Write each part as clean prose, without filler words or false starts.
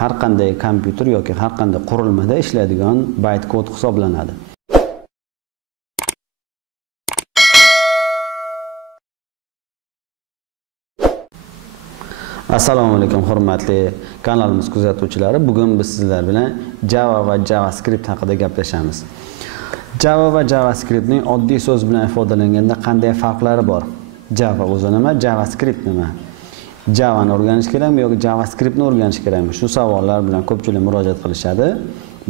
har qanday kompyuter yoki har qanday qurilmada ishlaydigan bayt kod hisoblanadi. Assalomu alaykum hurmatli kanalimiz kuzatuvchilari. Bugun biz sizlar bilan Java va JavaScript haqida gaplashamiz. Java va JavaScriptning oddiy so'z bilan ifodalanganda qanday farqlari bor? Java o'zi nima, JavaScript nima? Javani o'rganish kerakmi yoki JavaScriptni o'rganish kerakmi? Shu savollar bilan ko'pchilik murojaat qilishadi.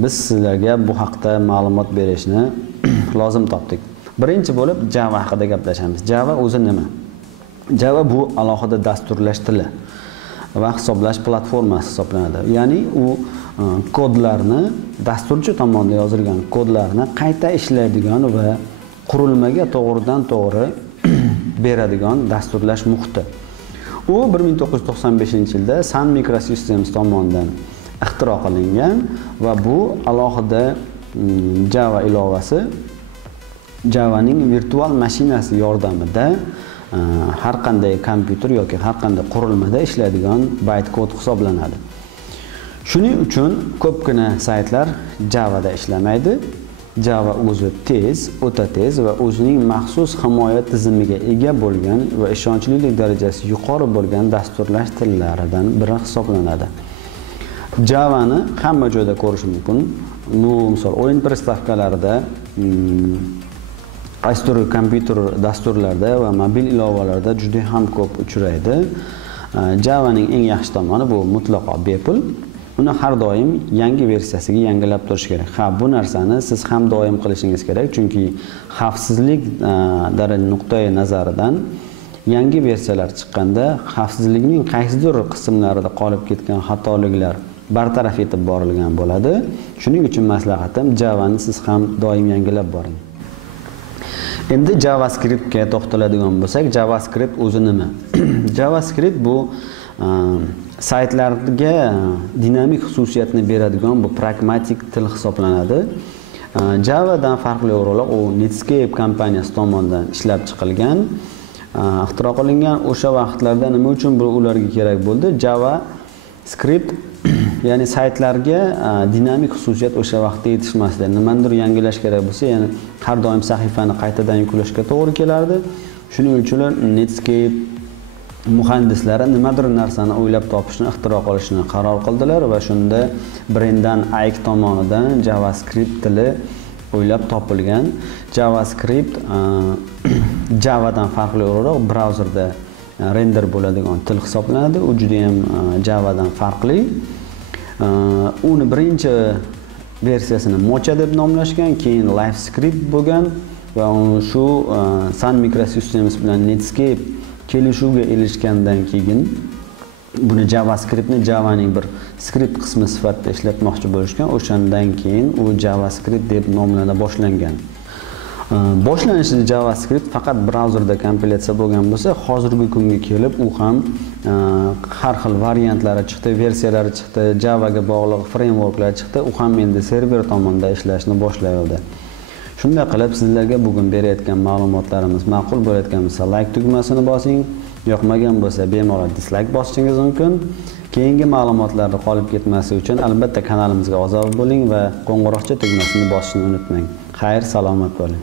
Biz sizlarga bu haqda ma'lumot berishni lozim topdik. Birinchi bo'lib Java haqida gaplashamiz. Java o'zi nima? Java bu alohida dasturlash tili va hisoblash platformasi hisoblanadi. Ya'ni u kodlarni, dasturchi tomonidan yozilgan kodlarni qayta ishlaydigan va qurilmaga to'g'ridan-to'g'ri beradigan dasturlash muhiti. U 1995-yilda Sun Microsystems tomonidan ixtiro qilingan va bu alohida Java ilovasi Javaning virtual mashinasi yordamida har qanday kompyuter yoki har qanday qurilmada ishlaydigan bayt kod hisoblanadi. Shuning uchun ko'pgina saytlar Javada ishlamaydi. Java o'zi tez, o'ta tez va o'zining maxsus himoya tizimiga ega bo'lgan va ishonchlilik darajasi yuqori bo'lgan dasturlash tillaridan biri hisoblanadi. Javani hamma joyda ko'rish mumkin. Misol o'yin pristavkalarida, qaysi tur kompyuter dasturlarda va mobil ilovalarda juda ham ko'p uchraydi. Javaning eng yaxshi tomoni bu mutlaqo bepul. Uni har doim yangi versiyasiga yangilab turish kerak. Bu narsani siz ham doim qilishingiz kerak, chunki xavfsizlik nuqtai nazaridan yangi versiyalar chiqqanda xavfsizlikning qaysidir qismlarida qolib ketgan xatoliklar bartaraf etib borilgan bo'ladi. Shuning uchun maslahatim Javani siz ham doim yangilab boring. Endi JavaScriptga to'xtaladigan bo'lsak, JavaScript o'zi nima? JavaScript bu saytlarga dinamik xususiyatni beradigan bu pragmatik til hisoblanadi. Javadan farqli o'laroq u NISD kompaniyasi tomonidan ishlab chiqilgan, ixtiro qilingan. O'sha vaqtlarda nima uchun bu ularga kerak bo'ldi? JavaScript ya'ni saytlarga dinamik xususiyat o'sha vaqtda yetishmasdi. Nimadir yangilash kerak bo'lsa, ya'ni har doim sahifani qaytadan yuklashga to'g'ri kelardi. Shuning uchun NISD muhandislari nimadir narsani o'ylab topishni, ixtiro qilishni qaror qildilar va shunda Brendan Ayk tomonidan JavaScript tili o'ylab topilgan. JavaScript Javadan farqli o'laroq brauzerda render bo'ladigan til hisoblanadi. U juda ham Javadan farqli. Uni birinchi versiyasini Mocha deb nomlashgan, keyin LiveScript bo'lgan va shu Sun Microsystems bilan Netscape kelishuvga erishgandan keyin buni JavaScriptni Javaning bir skript qismi sifatida ishlatmoqchi bo'lishgan. O'shandan keyin u JavaScript deb nomlana boshlangan. Boshlanishida JavaScript faqat brauzerda kompilyatsiya bo'lgan bo'lsa, hozirgi kunga kelib u ham har xil variantlari chiqdi, versiyalari chiqdi, Javaga bog'liq frameworklar chiqdi. U ham endi server tomonidan ishlashni boshlaydi. Shunday qilib sizlarga bugun berayotgan ma'lumotlarimiz ma'qul bo'layotgan bo'lsa, like tugmasini bosing, yoqmagan bo'lsa bemalol dislike bosishingiz mumkin. Keyingi ma'lumotlarni qolib ketmasligi uchun albatta kanalimizga a'zo bo'ling va qo'ng'iroqcha tugmasini bosishni unutmang. Xayr, salomat bo'ling.